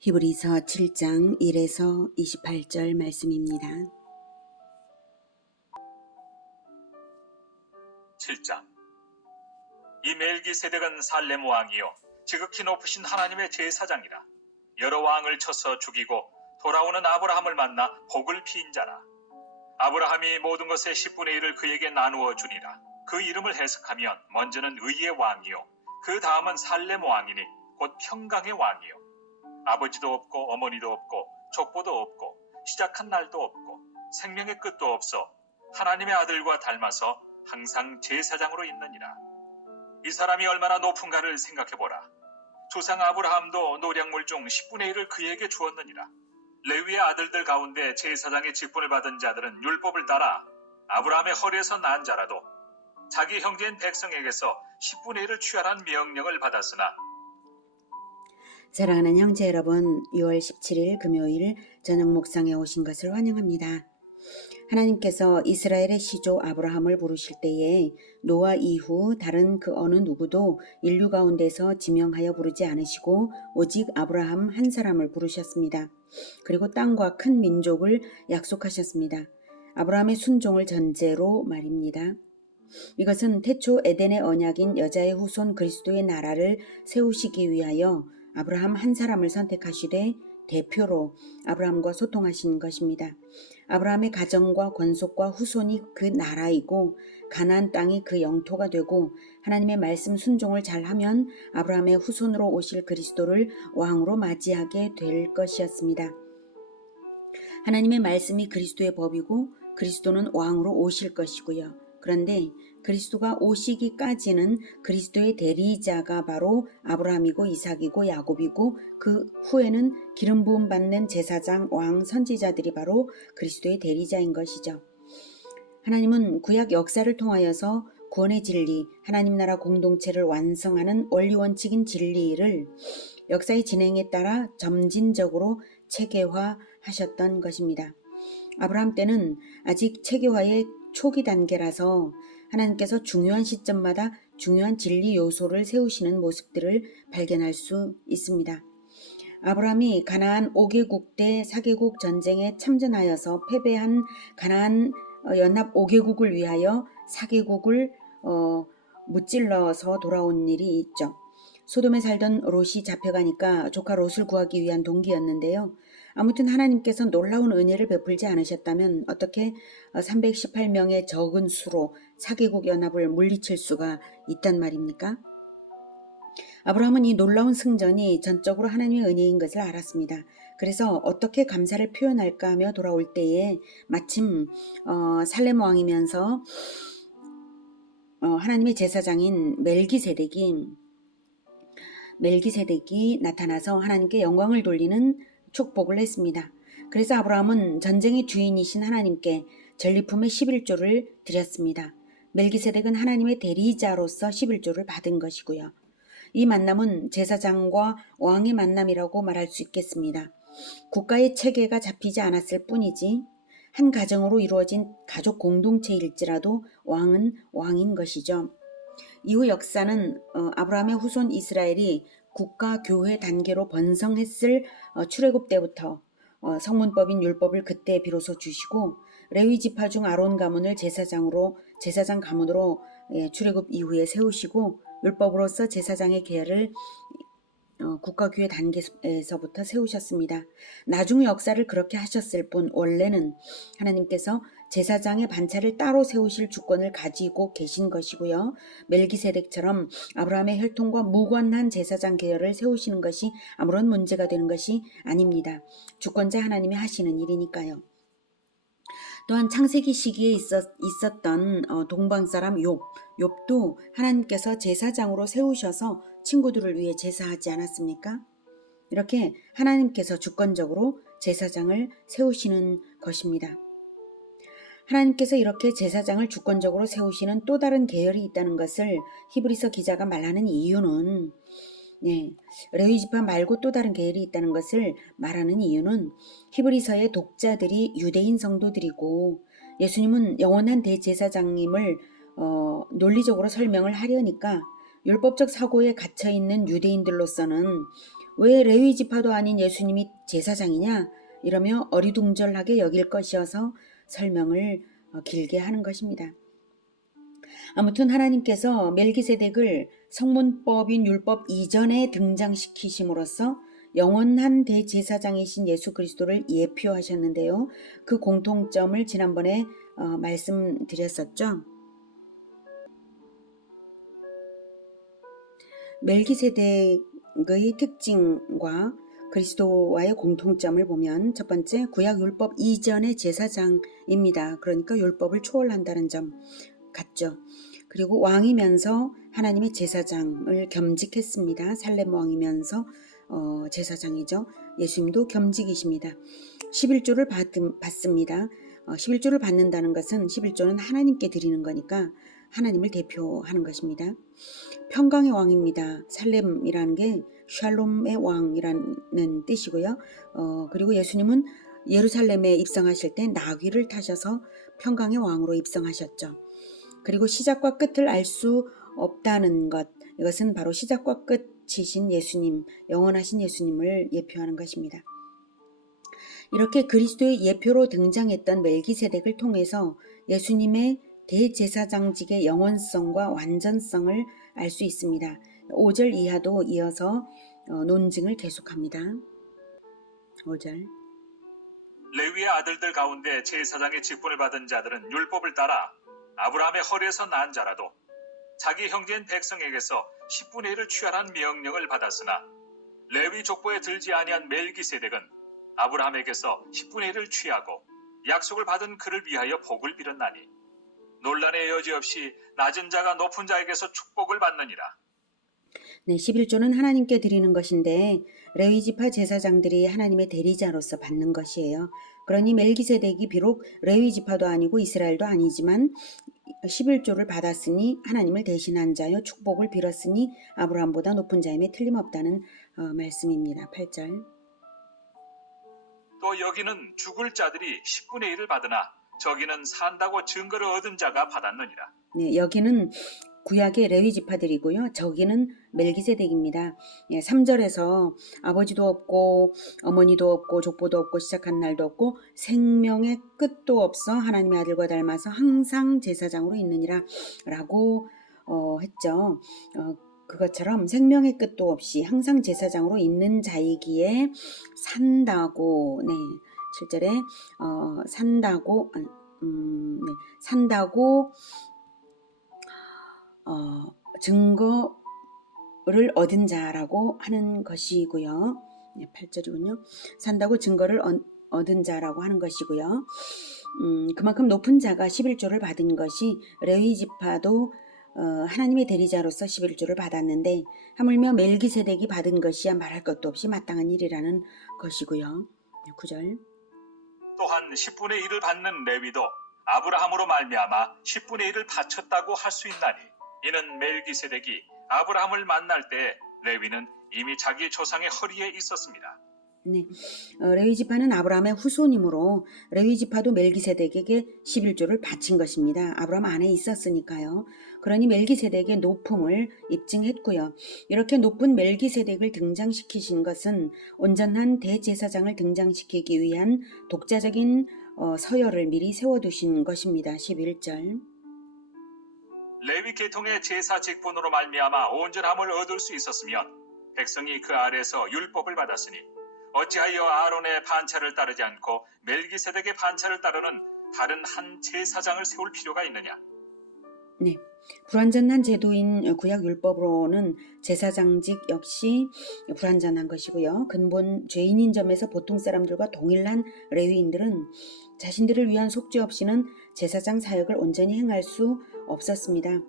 히브리서 7장 1에서 28절 말씀입니다. 7장. 이 멜기세덱은 살렘 왕이요 지극히 높으신 하나님의 제사장이라. 여러 왕을 쳐서 죽이고 돌아오는 아브라함을 만나 복을 피인 자라. 아브라함이 모든 것의 10분의 1을 그에게 나누어 주니라. 그 이름을 해석하면 먼저는 의의 왕이요 그 다음은 살렘 왕이니 곧 평강의 왕이요 아버지도 없고 어머니도 없고 족보도 없고 시작한 날도 없고 생명의 끝도 없어 하나님의 아들과 닮아서 항상 제사장으로 있느니라. 이 사람이 얼마나 높은가를 생각해보라. 조상 아브라함도 노량물 중 10분의 1을 그에게 주었느니라. 레위의 아들들 가운데 제사장의 직분을 받은 자들은 율법을 따라 아브라함의 허리에서 난 자라도 자기 형제인 백성에게서 10분의 1을 취하라는 명령을 받았으나. 사랑하는 형제 여러분, 6월 17일 금요일 저녁 묵상에 오신 것을 환영합니다. 하나님께서 이스라엘의 시조 아브라함을 부르실 때에 노아 이후 다른 그 어느 누구도 인류 가운데서 지명하여 부르지 않으시고 오직 아브라함 한 사람을 부르셨습니다. 그리고 땅과 큰 민족을 약속하셨습니다. 아브라함의 순종을 전제로 말입니다. 이것은 태초 에덴의 언약인 여자의 후손 그리스도의 나라를 세우시기 위하여 아브라함 한 사람을 선택하시되 대표로 아브라함과 소통하신 것입니다. 아브라함의 가정과 권속과 후손이 그 나라이고 가나안 땅이 그 영토가 되고 하나님의 말씀 순종을 잘하면 아브라함의 후손으로 오실 그리스도를 왕으로 맞이하게 될 것이었습니다. 하나님의 말씀이 그리스도의 법이고 그리스도는 왕으로 오실 것이고요. 그런데 그리스도가 오시기까지는 그리스도의 대리자가 바로 아브라함이고 이삭이고 야곱이고 그 후에는 기름 부음 받는 제사장, 왕, 선지자들이 바로 그리스도의 대리자인 것이죠. 하나님은 구약 역사를 통하여서 구원의 진리, 하나님 나라 공동체를 완성하는 원리 원칙인 진리를 역사의 진행에 따라 점진적으로 체계화하셨던 것입니다. 아브라함 때는 아직 체계화의 초기 단계라서 하나님께서 중요한 시점마다 중요한 진리 요소를 세우시는 모습들을 발견할 수 있습니다. 아브라함이 가나안 5개국 대 4개국 전쟁에 참전하여서 패배한 가나안 연합 5개국을 위하여 4개국을 무찔러서 돌아온 일이 있죠. 소돔에 살던 롯이 잡혀가니까 조카 롯을 구하기 위한 동기였는데요. 아무튼 하나님께서 놀라운 은혜를 베풀지 않으셨다면 어떻게 318명의 적은 수로 4개국 연합을 물리칠 수가 있단 말입니까? 아브라함은 이 놀라운 승전이 전적으로 하나님의 은혜인 것을 알았습니다. 그래서 어떻게 감사를 표현할까 하며 돌아올 때에 마침 살렘 왕이면서 하나님의 제사장인 멜기세덱이 나타나서 하나님께 영광을 돌리는 축복을 했습니다. 그래서 아브라함은 전쟁의 주인이신 하나님께 전리품의 11조를 드렸습니다. 멜기세덱은 하나님의 대리자로서 11조를 받은 것이고요. 이 만남은 제사장과 왕의 만남이라고 말할 수 있겠습니다. 국가의 체계가 잡히지 않았을 뿐이지 한 가정으로 이루어진 가족 공동체일지라도 왕은 왕인 것이죠. 이후 역사는 아브라함의 후손 이스라엘이 국가 교회 단계로 번성했을 출애굽 때부터 성문법인 율법을 그때 비로소 주시고 레위 지파 중 아론 가문을 제사장 가문으로 출애굽 이후에 세우시고 율법으로서 제사장의 계열을 국가교회 단계에서부터 세우셨습니다. 나중 역사를 그렇게 하셨을 뿐 원래는 하나님께서 제사장의 반차를 따로 세우실 주권을 가지고 계신 것이고요. 멜기세덱처럼 아브라함의 혈통과 무관한 제사장 계열을 세우시는 것이 아무런 문제가 되는 것이 아닙니다. 주권자 하나님이 하시는 일이니까요. 또한 창세기 시기에 있었던 동방사람 욥도 하나님께서 제사장으로 세우셔서 친구들을 위해 제사하지 않았습니까? 이렇게 하나님께서 주권적으로 제사장을 세우시는 것입니다. 하나님께서 이렇게 제사장을 주권적으로 세우시는 또 다른 계열이 있다는 것을 히브리서 기자가 말하는 이유는 레위 지파 말고 또 다른 계열이 있다는 것을 말하는 이유는 히브리서의 독자들이 유대인 성도들이고 예수님은 영원한 대제사장님을 논리적으로 설명을 하려니까 율법적 사고에 갇혀있는 유대인들로서는 왜 레위 지파도 아닌 예수님이 제사장이냐? 이러며 어리둥절하게 여길 것이어서 설명을 길게 하는 것입니다. 아무튼 하나님께서 멜기세덱을 성문법인 율법 이전에 등장시키심으로써 영원한 대제사장이신 예수 그리스도를 예표하셨는데요. 그 공통점을 지난번에 말씀드렸었죠. 멜기세덱의 특징과 그리스도와의 공통점을 보면 첫 번째, 구약 율법 이전의 제사장입니다. 그러니까 율법을 초월한다는 점 같죠. 그리고 왕이면서 하나님의 제사장을 겸직했습니다. 살렘 왕이면서 제사장이죠. 예수님도 겸직이십니다. 11조를 받습니다. 11조를 받는다는 것은 11조는 하나님께 드리는 거니까 하나님을 대표하는 것입니다. 평강의 왕입니다. 살렘이라는 게 샬롬의 왕이라는 뜻이고요. 그리고 예수님은 예루살렘에 입성하실 때 나귀를 타셔서 평강의 왕으로 입성하셨죠. 그리고 시작과 끝을 알 수 없다는 것, 이것은 바로 시작과 끝이신 예수님, 영원하신 예수님을 예표하는 것입니다. 이렇게 그리스도의 예표로 등장했던 멜기세덱을 통해서 예수님의 대제사장직의 영원성과 완전성을 알 수 있습니다. 5절 이하도 이어서 논증을 계속합니다. 5절. 레위의 아들들 가운데 제사장의 직분을 받은 자들은 율법을 따라 아브라함의 허리에서 난 자라도 자기 형제인 백성에게서 10분의 1을 취하라는 명령을 받았으나 레위 족보에 들지 아니한 멜기세덱은 아브라함에게서 10분의 1을 취하고 약속을 받은 그를 위하여 복을 빌었나니 논란의 여지 없이 낮은 자가 높은 자에게서 축복을 받느니라. 네, 11조는 하나님께 드리는 것인데 레위 지파 제사장들이 하나님의 대리자로서 받는 것이에요. 그러니 멜기세덱이 비록 레위 지파도 아니고 이스라엘도 아니지만 11조를 받았으니 하나님을 대신한 자여 축복을 빌었으니 아브라함보다 높은 자임에 틀림없다는 말씀입니다. 8절. 또 여기는 죽을 자들이 10분의 1을 받으나 저기는 산다고 증거를 얻은 자가 받았느니라. 네, 여기는 구약의 레위 지파들이고요. 저기는 멜기세덱입니다. 3절에서 아버지도 없고 어머니도 없고 족보도 없고 시작한 날도 없고 생명의 끝도 없어 하나님의 아들과 닮아서 항상 제사장으로 있느니라 라고 했죠. 그것처럼 생명의 끝도 없이 항상 제사장으로 있는 자이기에 산다고, 네, 7절에 산다고 증거를 얻은 자라고 하는 것이고요. 8절이군요. 산다고 증거를 얻은 자라고 하는 것이고요. 그만큼 높은 자가 11조를 받은 것이 레위 지파도 하나님의 대리자로서 11조를 받았는데 하물며 멜기세덱이 받은 것이야 말할 것도 없이 마땅한 일이라는 것이고요. 9절. 또한 10분의 1을 받는 레위도 아브라함으로 말미암아 10분의 1을 바쳤다고 할 수 있나니 이는 멜기세덱이 아브라함을 만날 때 레위는 이미 자기 조상의 허리에 있었습니다. 네, 레위 지파는 아브라함의 후손이므로 레위 지파도 멜기세덱에게 11조를 바친 것입니다. 아브라함 안에 있었으니까요. 그러니 멜기세덱의 높음을 입증했고요. 이렇게 높은 멜기세덱을 등장시키신 것은 온전한 대제사장을 등장시키기 위한 독자적인 서열을 미리 세워두신 것입니다. 11절. 레위 계통의 제사 직분으로 말미암아 온전함을 얻을 수 있었으면 백성이 그 아래서 율법을 받았으니 어찌하여 아론의 반차를 따르지 않고 멜기세덱의 반차를 따르는 다른 한 제사장을 세울 필요가 있느냐? 네, 불완전한 제도인 구약 율법으로는 제사장직 역시 불완전한 것이고요. 근본 죄인인 점에서 보통 사람들과 동일한 레위인들은 자신들을 위한 속죄 없이는 제사장 사역을 온전히 행할 수 없었습니다.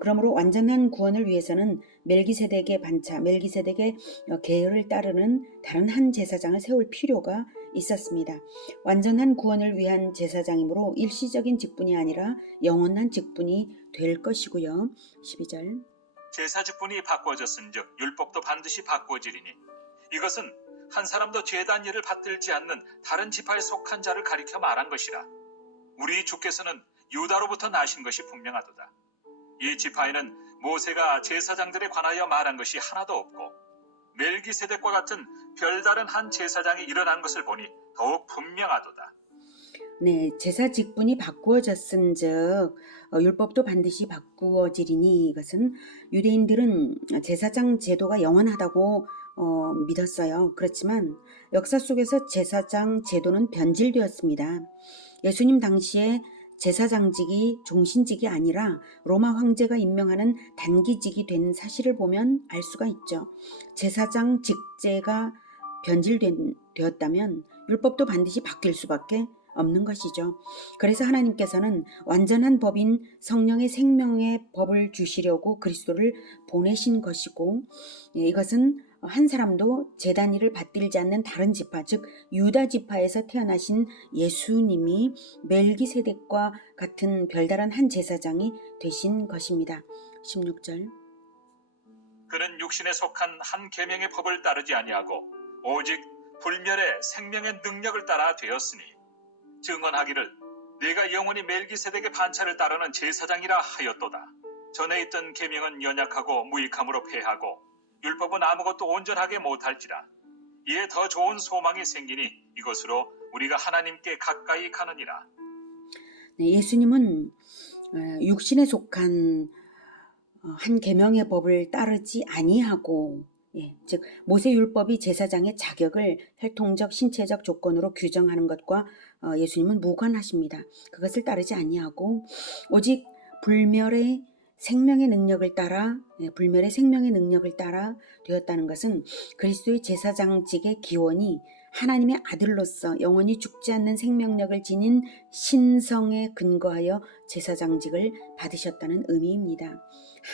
그러므로 완전한 구원을 위해서는 멜기세덱의 반차, 멜기세덱의 계율을 따르는 다른 한 제사장을 세울 필요가 있었습니다. 완전한 구원을 위한 제사장이므로 일시적인 직분이 아니라 영원한 직분이 될 것이고요. 12절. 제사 직분이 바꿔졌은즉 율법도 반드시 바꿔지리니 이것은 한 사람도 제단 일을 받들지 않는 다른 지파에 속한 자를 가리켜 말한 것이라. 우리 주께서는 유다로부터 나신 것이 분명하도다. 이 지파에는 모세가 제사장들에 관하여 말한 것이 하나도 없고 멜기세덱과 같은 별다른 한 제사장이 일어난 것을 보니 더욱 분명하도다. 네, 제사 직분이 바꾸어졌은즉 율법도 반드시 바꾸어지리니, 이것은 유대인들은 제사장 제도가 영원하다고 믿었어요. 그렇지만 역사 속에서 제사장 제도는 변질되었습니다. 예수님 당시에 제사장직이 종신직이 아니라 로마 황제가 임명하는 단기직이 된 사실을 보면 알 수가 있죠. 제사장 직제가 변질되었다면 율법도 반드시 바뀔 수밖에 없는 것이죠. 그래서 하나님께서는 완전한 법인 성령의 생명의 법을 주시려고 그리스도를 보내신 것이고, 이것은 한 사람도 제단 일을 받들지 않는 다른 지파, 즉 유다 지파에서 태어나신 예수님이 멜기세덱과 같은 별다른 한 제사장이 되신 것입니다. 16절. 그는 육신에 속한 한 계명의 법을 따르지 아니하고 오직 불멸의 생명의 능력을 따라 되었으니 증언하기를 내가 영원히 멜기세덱의 반차를 따르는 제사장이라 하였도다. 전에 있던 계명은 연약하고 무익함으로 패하고 율법은 아무것도 온전하게 못할지라. 이에 더 좋은 소망이 생기니 이것으로 우리가 하나님께 가까이 가느니라. 네, 예수님은 육신에 속한 한 계명의 법을 따르지 아니하고, 즉 모세율법이 제사장의 자격을 혈통적 신체적 조건으로 규정하는 것과 예수님은 무관하십니다. 그것을 따르지 아니하고 오직 불멸의 생명의 능력을 따라 되었다는 것은 그리스도의 제사장직의 기원이 하나님의 아들로서 영원히 죽지 않는 생명력을 지닌 신성에 근거하여 제사장직을 받으셨다는 의미입니다.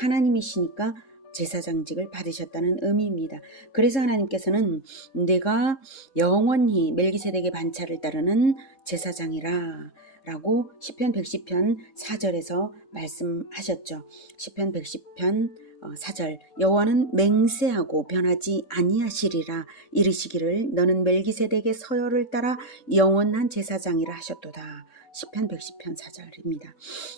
하나님이시니까 제사장직을 받으셨다는 의미입니다. 그래서 하나님께서는 내가 영원히 멜기세덱의 반차를 따르는 제사장이라 라고 시편 110편 4절에서 말씀하셨죠. 시편 110편 4절, 여호와는 맹세하고 변하지 아니하시리라 이르시기를 너는 멜기세덱의 서열을 따라 영원한 제사장이라 하셨도다. 시편 110편 4절입니다.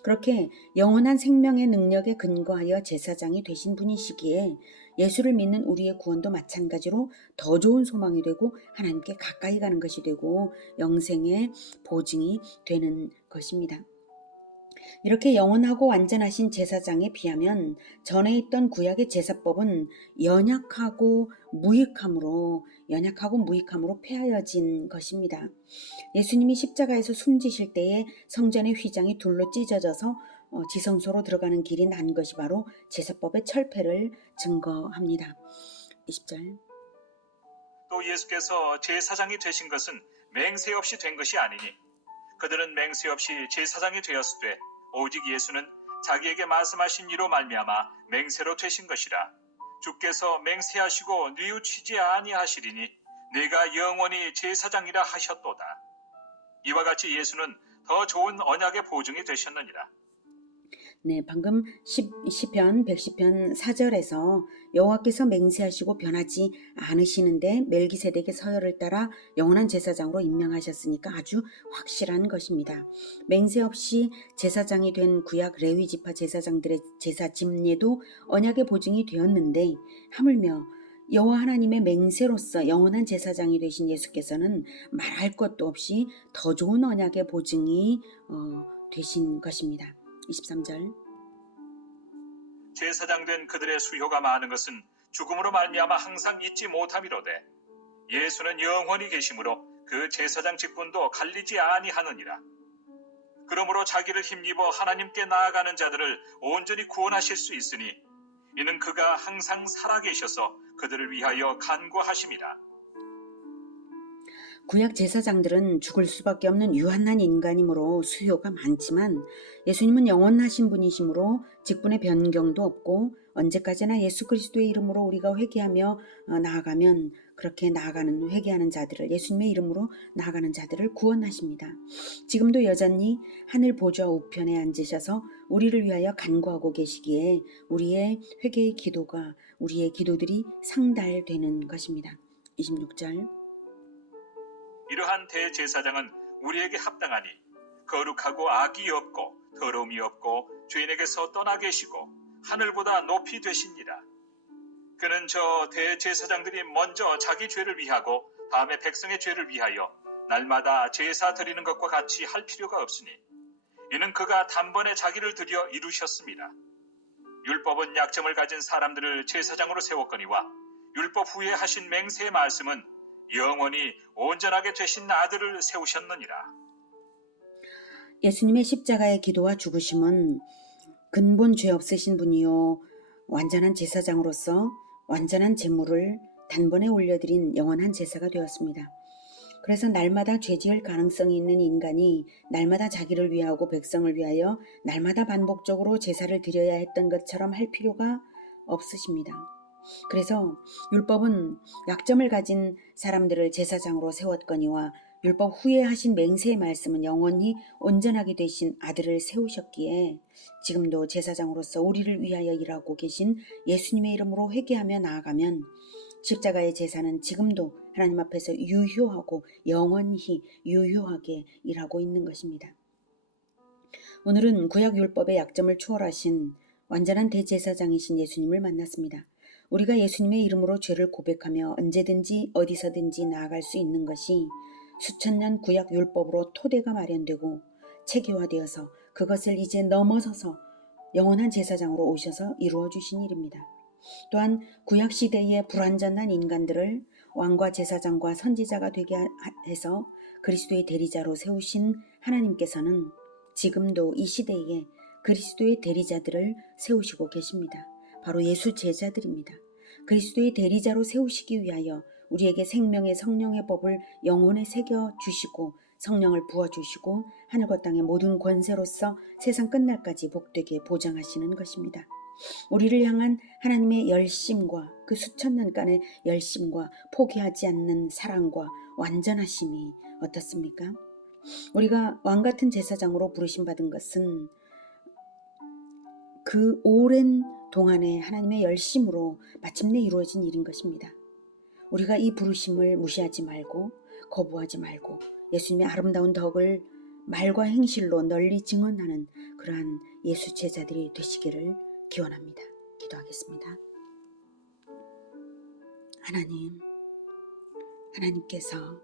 그렇게 영원한 생명의 능력에 근거하여 제사장이 되신 분이시기에 예수를 믿는 우리의 구원도 마찬가지로 더 좋은 소망이 되고 하나님께 가까이 가는 것이 되고 영생의 보증이 되는 것입니다. 이렇게 영원하고 완전하신 제사장에 비하면 전에 있던 구약의 제사법은 연약하고 무익함으로 폐하여진 것입니다. 예수님이 십자가에서 숨지실 때에 성전의 휘장이 둘로 찢어져서 지성소로 들어가는 길이 난 것이 바로 제사법의 철폐를 증거합니다. 20절. 또 예수께서 제사장이 되신 것은 맹세 없이 된 것이 아니니 그들은 맹세 없이 제사장이 되었을 때 오직 예수는 자기에게 말씀하신 이로 말미암아 맹세로 되신 것이라. 주께서 맹세하시고 뉘우치지 아니하시리니 내가 영원히 제사장이라 하셨도다. 이와 같이 예수는 더 좋은 언약의 보증이 되셨느니라. 네, 방금 시편 110편 4절에서 여호와께서 맹세하시고 변하지 않으시는데 멜기세덱의 서열을 따라 영원한 제사장으로 임명하셨으니까 아주 확실한 것입니다. 맹세 없이 제사장이 된 구약 레위 지파 제사장들의 제사 집례도 언약의 보증이 되었는데 하물며 여호와 하나님의 맹세로서 영원한 제사장이 되신 예수께서는 말할 것도 없이 더 좋은 언약의 보증이 되신 것입니다. 23절. 제사장 된 그들의 수효가 많은 것은 죽음으로 말미암아 항상 잊지 못함이로되 예수는 영원히 계심으로 그 제사장 직분도 갈리지 아니하느니라. 그러므로 자기를 힘입어 하나님께 나아가는 자들을 온전히 구원하실 수 있으니 이는 그가 항상 살아계셔서 그들을 위하여 간구하심이라. 구약 제사장들은 죽을 수밖에 없는 유한한 인간이므로 수요가 많지만 예수님은 영원하신 분이시므로 직분의 변경도 없고 언제까지나 예수 그리스도의 이름으로 우리가 회개하며 나아가면 그렇게 회개하는 자들을 예수님의 이름으로 나아가는 자들을 구원하십니다. 지금도 여전히 하늘 보좌 우편에 앉으셔서 우리를 위하여 간구하고 계시기에 우리의 회개의 기도가 우리의 기도들이 상달되는 것입니다. 26절. 이러한 대제사장은 우리에게 합당하니 거룩하고 악이 없고 더러움이 없고 죄인에게서 떠나 계시고 하늘보다 높이 되시니라. 그는 저 대제사장들이 먼저 자기 죄를 위하고 다음에 백성의 죄를 위하여 날마다 제사 드리는 것과 같이 할 필요가 없으니 이는 그가 단번에 자기를 드려 이루셨습니다. 율법은 약점을 가진 사람들을 제사장으로 세웠거니와 율법 후에 하신 맹세의 말씀은 영원히 온전하게 되신 아들을 세우셨느니라. 예수님의 십자가의 기도와 죽으심은 근본 죄 없으신 분이요 완전한 제사장으로서 완전한 제물을 단번에 올려드린 영원한 제사가 되었습니다. 그래서 날마다 죄지을 가능성이 있는 인간이 날마다 자기를 위하고 백성을 위하여 날마다 반복적으로 제사를 드려야 했던 것처럼 할 필요가 없으십니다. 그래서 율법은 약점을 가진 사람들을 제사장으로 세웠거니와 율법 후에 하신 맹세의 말씀은 영원히 온전하게 되신 아들을 세우셨기에 지금도 제사장으로서 우리를 위하여 일하고 계신 예수님의 이름으로 회개하며 나아가면 십자가의 제사는 지금도 하나님 앞에서 유효하고 영원히 유효하게 일하고 있는 것입니다. 오늘은 구약 율법의 약점을 초월하신 완전한 대제사장이신 예수님을 만났습니다. 우리가 예수님의 이름으로 죄를 고백하며 언제든지 어디서든지 나아갈 수 있는 것이 수천 년 구약 율법으로 토대가 마련되고 체계화되어서 그것을 이제 넘어서서 영원한 제사장으로 오셔서 이루어 주신 일입니다. 또한 구약 시대의 불완전한 인간들을 왕과 제사장과 선지자가 되게 해서 그리스도의 대리자로 세우신 하나님께서는 지금도 이 시대에 그리스도의 대리자들을 세우시고 계십니다. 바로 예수 제자들입니다. 그리스도의 대리자로 세우시기 위하여 우리에게 생명의 성령의 법을 영혼에 새겨 주시고 성령을 부어 주시고 하늘과 땅의 모든 권세로서 세상 끝날까지 복되게 보장하시는 것입니다. 우리를 향한 하나님의 열심과 그 수천 년간의 열심과 포기하지 않는 사랑과 완전하심이 어떻습니까? 우리가 왕같은 제사장으로 부르심 받은 것은 그 오랜 동안의 하나님의 열심으로 마침내 이루어진 일인 것입니다. 우리가 이 부르심을 무시하지 말고 거부하지 말고 예수님의 아름다운 덕을 말과 행실로 널리 증언하는 그러한 예수 제자들이 되시기를 기원합니다. 기도하겠습니다. 하나님께서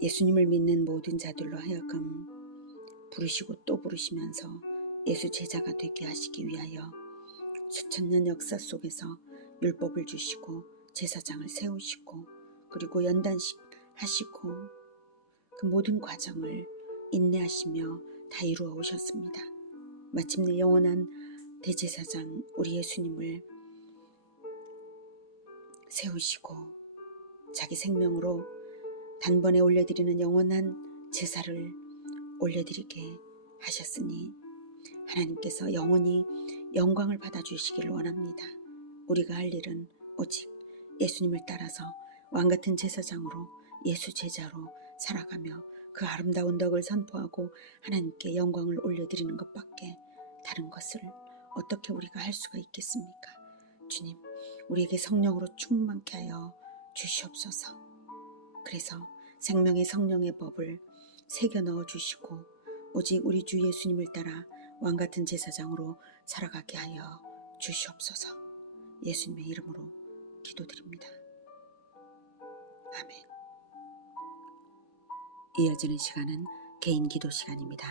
예수님을 믿는 모든 자들로 하여금 부르시고 또 부르시면서 예수 제자가 되게 하시기 위하여 수천 년 역사 속에서 율법을 주시고 제사장을 세우시고 그리고 연단식 하시고 그 모든 과정을 인내하시며 다 이루어 오셨습니다. 마침내 영원한 대제사장 우리 예수님을 세우시고 자기 생명으로 단번에 올려드리는 영원한 제사를 올려드리게 하셨으니 하나님께서 영원히 영광을 받아주시기를 원합니다. 우리가 할 일은 오직 예수님을 따라서 왕같은 제사장으로 예수 제자로 살아가며 그 아름다운 덕을 선포하고 하나님께 영광을 올려드리는 것밖에 다른 것을 어떻게 우리가 할 수가 있겠습니까? 주님, 우리에게 성령으로 충만케 하여 주시옵소서. 그래서 생명의 성령의 법을 새겨 넣어 주시고 오직 우리 주 예수님을 따라 왕같은 제사장으로 살아가게 하여 주시옵소서. 예수님의 이름으로 기도드립니다. 아멘. 이어지는 시간은 개인 기도 시간입니다.